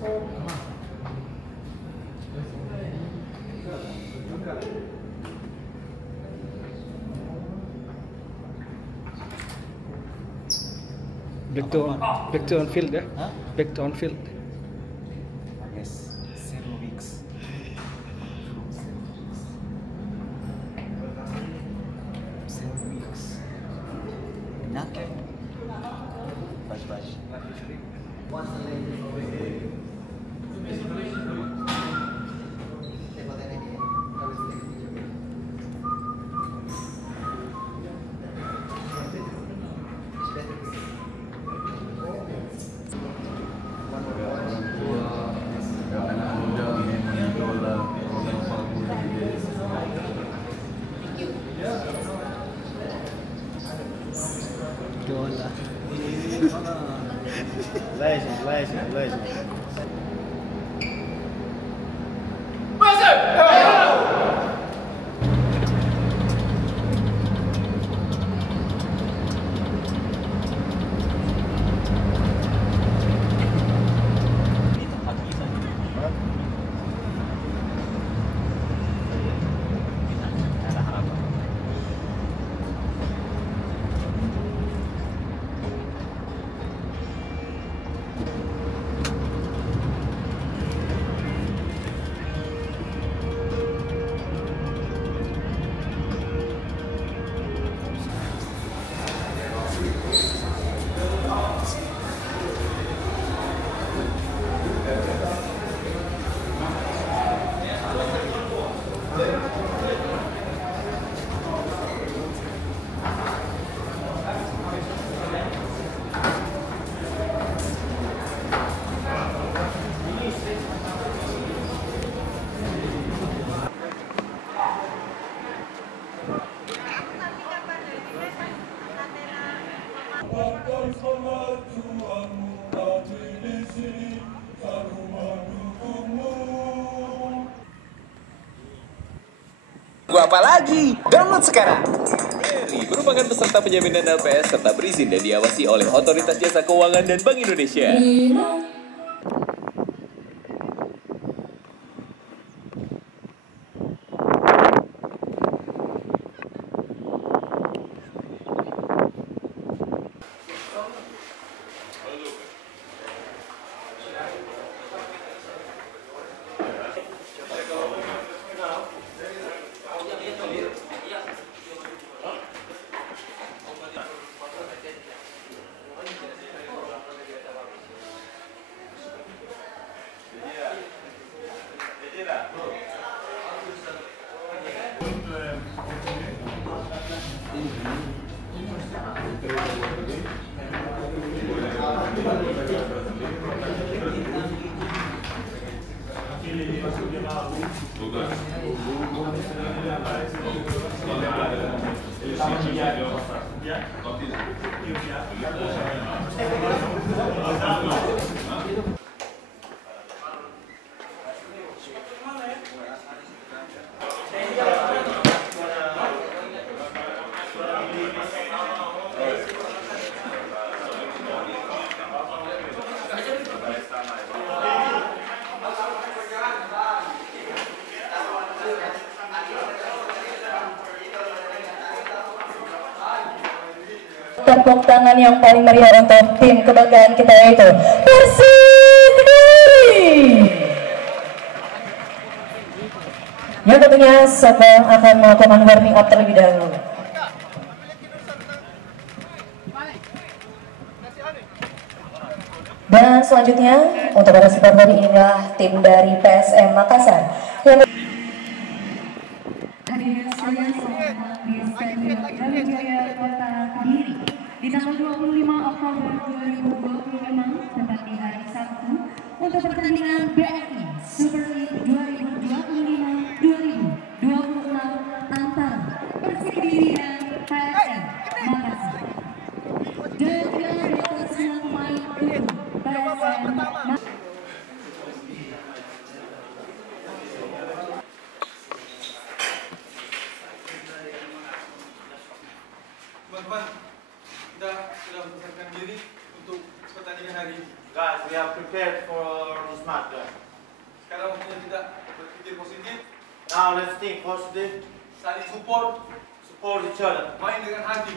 Back to on field ya? Hah? Back to on field. Yes, 0 weeks. 7 weeks. Nothing. Bash. Legend. Gua apa lagi? Download sekarang. BRI merupakan peserta penjaminan LPS serta berizin dan diawasi oleh Otoritas Jasa Keuangan dan Bank Indonesia. Tepuk tangan yang paling meriah untuk tim kebanggaan kita yaitu Persik Kediri. Yang tentunya Saka akan melakukan warming up terlebih dahulu. Dan selanjutnya untuk para supporter inilah tim dari PSM Makassar. Di tanggal 25 Oktober 2020 tepat di hari Sabtu untuk pertandingan BRI Super League 2025-2026 antara Persik Kediri dan PSM Makassar. Dan tidak ada semua pemain untuk PSM Makassar. Teman-teman, kita sudah mempersiapkan diri untuk pertandingan hari ini. Guys, we are prepared for this match, guys. Sekarang waktunya kita berpikir positif, Now let's think positive, saling support, support each other, main dengan hati,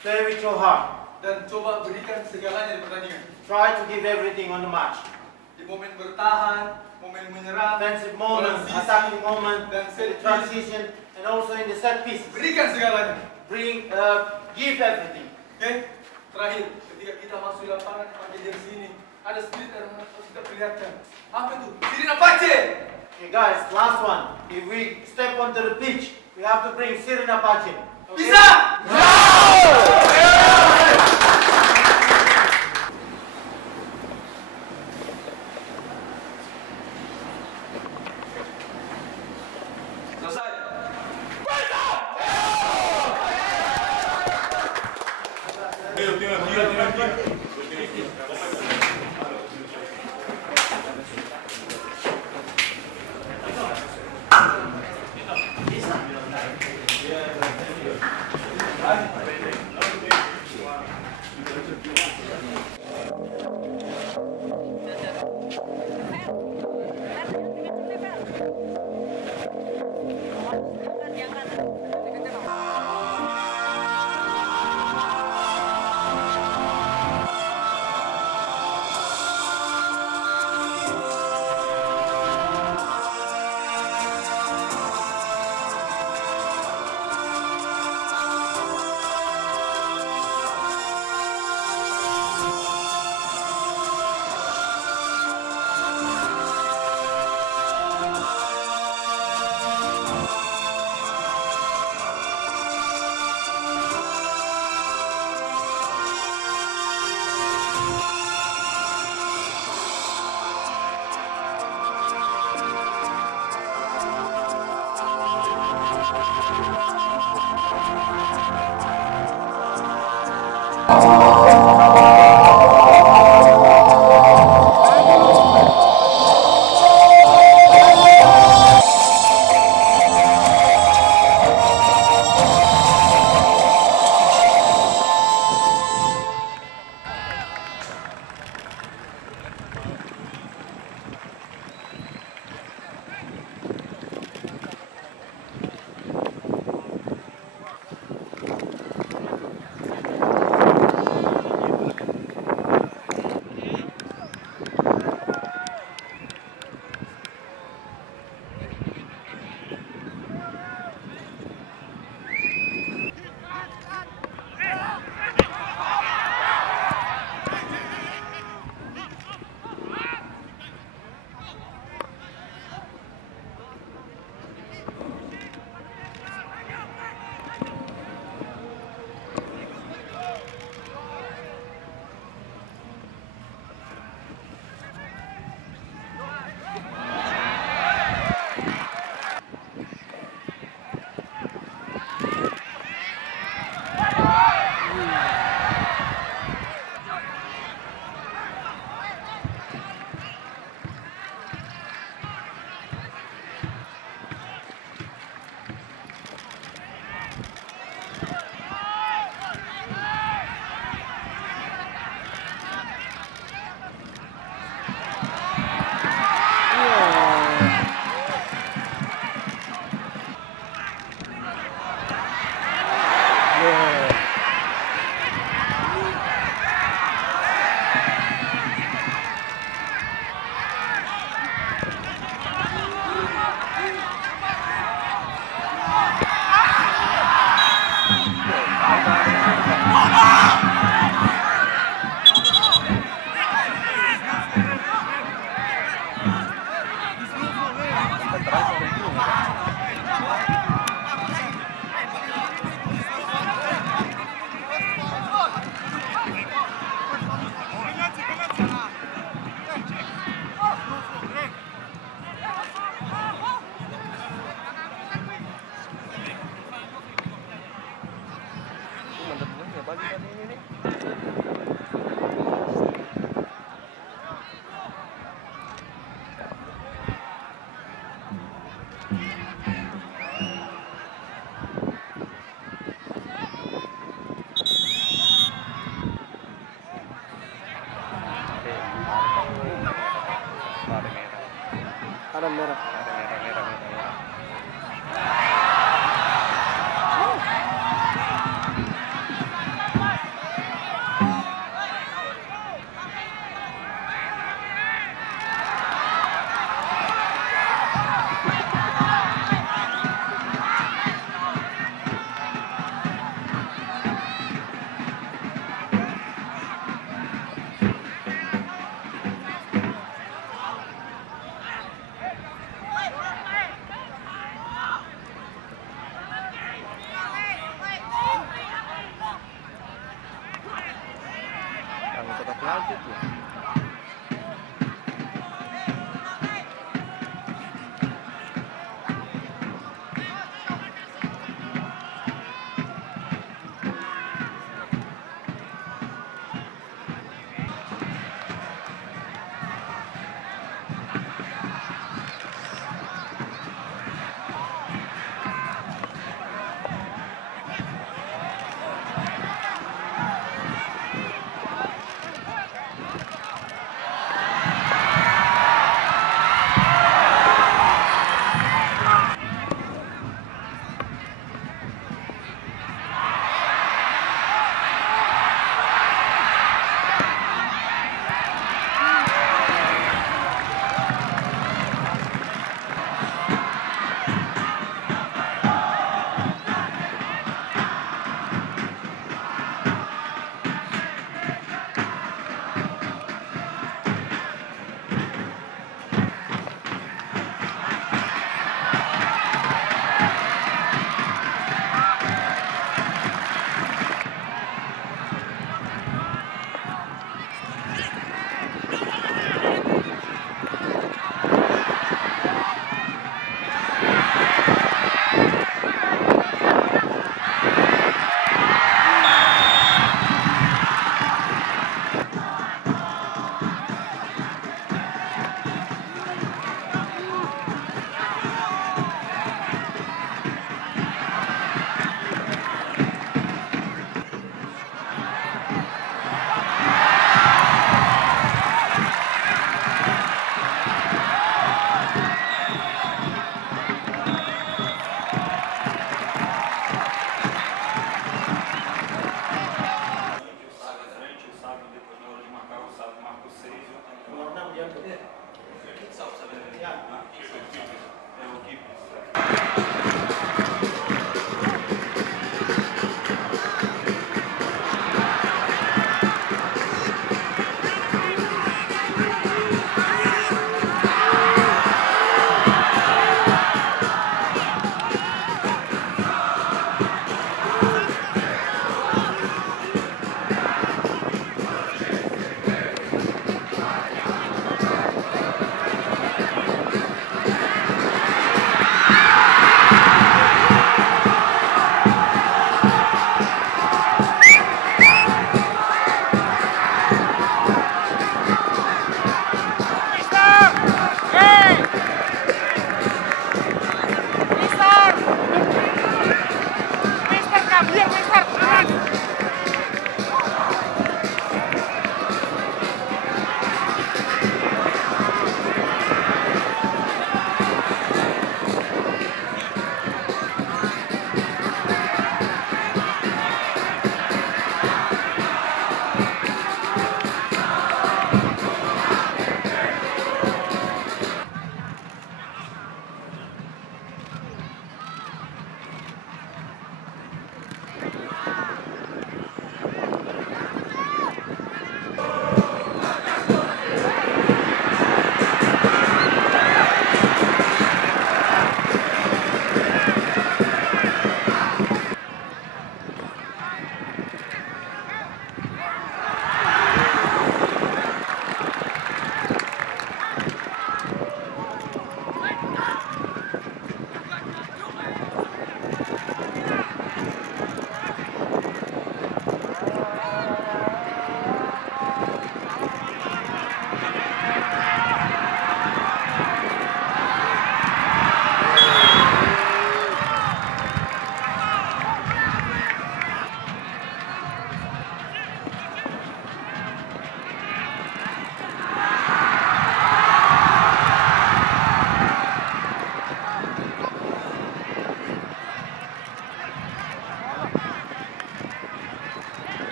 play with your heart, dan coba berikan segalanya di pertandingan. try to give everything on the match. Di momen bertahan, momen menyerang, Offensive moment, transisi, attacking moment, dan the set piece. transition, and also in the set piece. Berikan segalanya. Give everything. Oke? Terakhir, ketika kita masuk di lapangan pakai jersey ini, ada spirit yang harus kita perlihatkan. Apa itu? Sirina Pace! Okay, guys, last one. If we step onto the pitch, we have to bring Sirina Pace. Okay? Bisa! Ada merah. Kami tetap lanjut ya.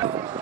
Apache.